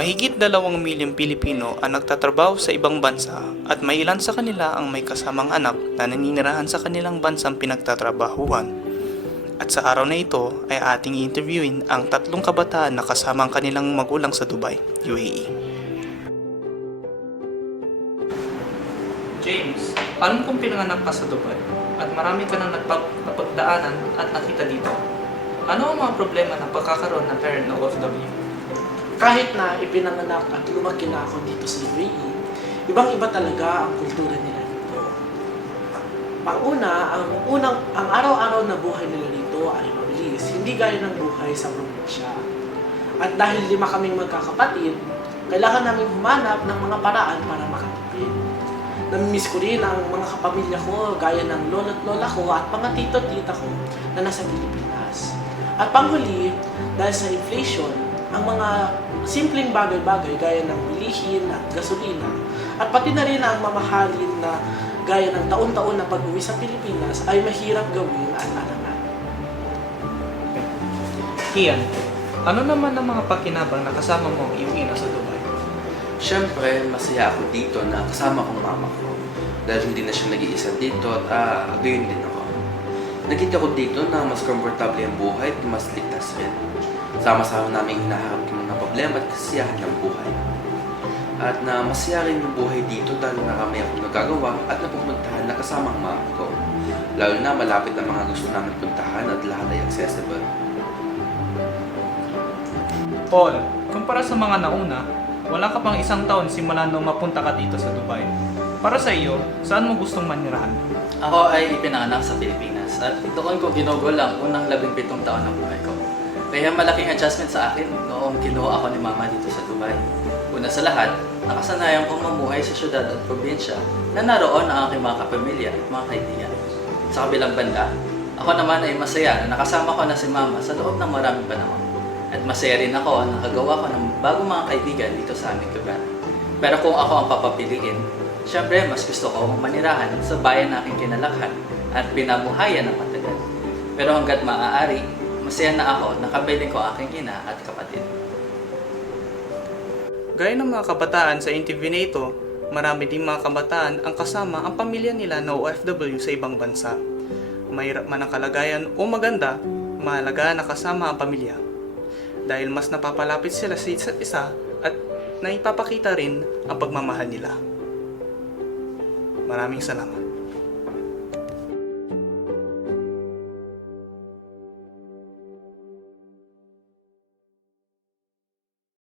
Mahigit 2 milyong Pilipino ang nagtatrabaho sa ibang bansa at may ilan sa kanila ang may kasamang anak na naninirahan sa kanilang bansang pinagtatrabahuhan. At sa araw na ito ay ating interviewin ang 3 kabataan na kasama ang kanilang magulang sa Dubai, UAE. James, alam kong pinanganak ka sa Dubai at marami ka nang napagdaanan at nakita dito. Ano ang mga problema ng pagkakaroon ng parent na OFW? Kahit na ipinanganak at lumaki na ako dito sa UAE, ibang-iba talaga ang kultura nila dito. Ang araw-araw na buhay nila dito ay mabilis, hindi gaya ng buhay sa probinsya. At dahil 5 kaming magkakapatid, kailangan namin humanap ng mga paraan para makatipid. Namimiss ko rin ang mga kapamilya ko gaya ng lolo at lola ko at mga tito-tita ko na nasa Pilipinas. At panghuli, dahil sa inflation, ang mga simpleng bagay-bagay gaya ng bilihin at gasolina at pati na rin ang mamahalin na gaya ng taon-taon na pag-uwi sa Pilipinas ay mahirap gawin at alangan. Kian, ano naman ang mga pakinabang na kasama mo ang iyong ina sa Dubai? Siyempre, masaya ako dito na kasama kong mama ko dahil hindi na siya nag-iisa dito at gayon din ako. Nakita ko dito na mas komportable ang buhay at mas ligtas rin. Sama-sama namin hinaharap yung mga problema at kasiyahan ng buhay. At na masaya rin yung buhay dito dahil marami akong nagagawa at napupuntahan na kasama ang mama ko. Lalo na malapit ang mga gusto namin puntahan at lahat ay accessible. Paul, kumpara sa mga nauna, wala ka pang 1 taon simula nung mapunta ka dito sa Dubai. Para sa iyo, saan mo gustong manirahan? Ako ay ipinanganak sa Pilipinas at doon ko ginugol ang unang 17 taon ng buhay ko. Kaya malaking adjustment sa akin noong kinuha ako ni Mama dito sa Dubai. Una sa lahat, nakasanayan kong mamuhay sa syudad at probinsya na naroon ang aking mga kapamilya at mga kaibigan. Sa kabilang banda, ako naman ay masaya na nakasama ko na si Mama sa loob ng maraming panahon. At masaya rin ako na nakagawa ko ng bagong mga kaibigan dito sa aming lugar. Pero kung ako ang papapiliin, syempre mas gusto ko manirahan sa bayan na aking kinalakhan at binabuhayan ng matagal. Pero hanggat maaari, masaya na ako na kabiling ko aking ina at kapatid. Gaya ng mga kabataan sa interview na ito, marami din mga kabataan ang kasama ang pamilya nila na OFW sa ibang bansa. Mahirap man ang kalagayan o maganda, mahalaga na kasama ang pamilya. Dahil mas napapalapit sila sa isa't isa at naipapakita rin ang pagmamahal nila. Maraming salamat.